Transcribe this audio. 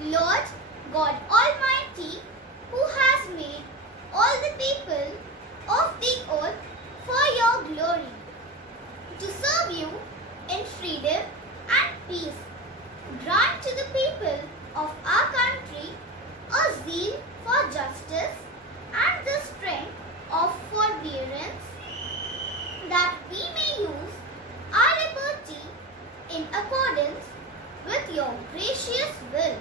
Lord God Almighty, who has made all the people of the earth for your glory, to serve you in freedom and peace, grant to the people of our country a zeal for justice and the strength of forbearance, that we may use our liberty in accordance with your gracious will.